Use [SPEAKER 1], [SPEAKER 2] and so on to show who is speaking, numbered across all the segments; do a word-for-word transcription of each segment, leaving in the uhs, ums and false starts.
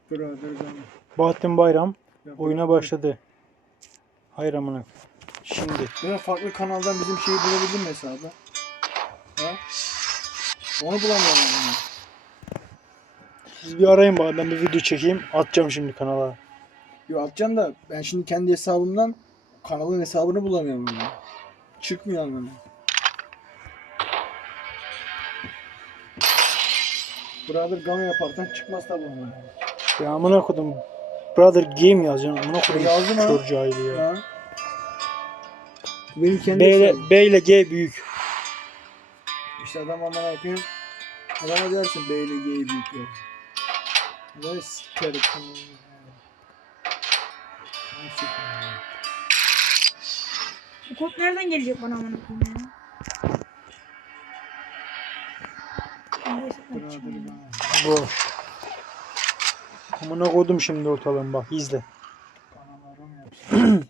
[SPEAKER 1] Birader ben.
[SPEAKER 2] Bahattin Bayram
[SPEAKER 1] Ya
[SPEAKER 2] oyuna
[SPEAKER 1] birader.
[SPEAKER 2] başladı. Hayır amına. Şimdi.
[SPEAKER 1] Ben farklı kanaldan bizim şeyi bulabildin mi hesabı? Ha? Onu bulamıyorum yani.
[SPEAKER 2] Siz bir arayın bana, ben bir video çekeyim. Atacağım şimdi kanala.
[SPEAKER 1] Yo atacağım da ben şimdi kendi hesabımdan kanalın hesabını bulamıyorum yani. Çıkmıyor anlamı. Brother Game yaparsan çıkmaz tabi ama.
[SPEAKER 2] Ya amına kodum. Brother game yazacaksın. Amına kodum.
[SPEAKER 1] Yazdım ha.
[SPEAKER 2] Kör cahili ya.
[SPEAKER 1] Ha? Benim kendi
[SPEAKER 2] B ile,
[SPEAKER 1] hesabım.
[SPEAKER 2] B ile G büyük.
[SPEAKER 1] İşte adam aman yapıyor. Adama dersin B ile G'yi büyük ya. Adamı sikerim.
[SPEAKER 3] Bu kod nereden gelecek bana amına koyayım ya? Neyse,
[SPEAKER 1] Brother Game.
[SPEAKER 2] Bu. Amına kodum şimdi ortalığım, bak izle.
[SPEAKER 1] Kanallara mı yapsın?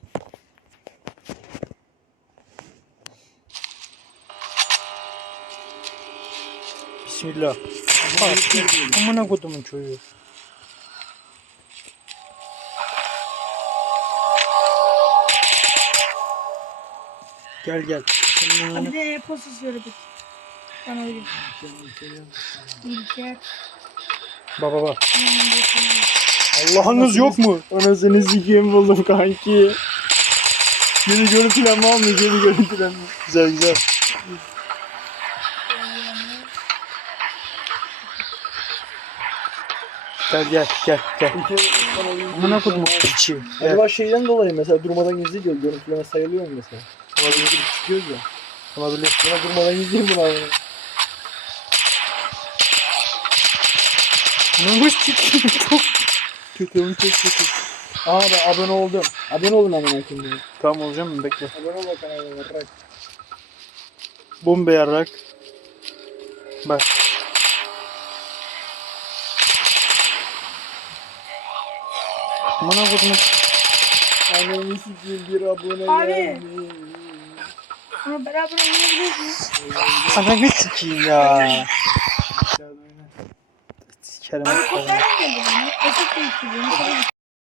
[SPEAKER 2] Bismillah. Bak, amına kodumun çocuğu. Gel gel. Senin
[SPEAKER 3] Hadi
[SPEAKER 2] önüne-
[SPEAKER 3] de e-posta söyledik. Bana öyle. İlker.
[SPEAKER 2] Baba bak. Allah'ınız yok mu? Anasını sikeyim buldum kanki. Yeni görüntülenme almıyor, yeni görüntülenme. Güzel güzel. Gel gel gel gel. Amına kodum piçi. Gel.
[SPEAKER 1] Acaba şeyden dolayı mesela durmadan izliyor, görüntüleme sayılıyor mu mesela? Olabilir. Çıkıyoruz ya.
[SPEAKER 2] Olabilir.
[SPEAKER 1] Buna durmadan izleyeyim bunu abi.
[SPEAKER 2] Amına sikeyim çok kötü, onu çok kötü.
[SPEAKER 1] Aa ben abone oldum. Abone olun amına koyayım.
[SPEAKER 2] Tamam olacağım mı? Bekle.
[SPEAKER 1] Abone ol kanala. Bırak.
[SPEAKER 2] Bombe yarrak. Bak. Amına kodum.
[SPEAKER 1] Ananı sikeyim bir abone
[SPEAKER 3] Abi.
[SPEAKER 1] geldi.
[SPEAKER 3] Ama beraber oynayabiliriz mi?
[SPEAKER 2] Ananı sikeyim ya. Sikerim.
[SPEAKER 3] Abi kod nereden geldi bana? Eset değiştiriyorum.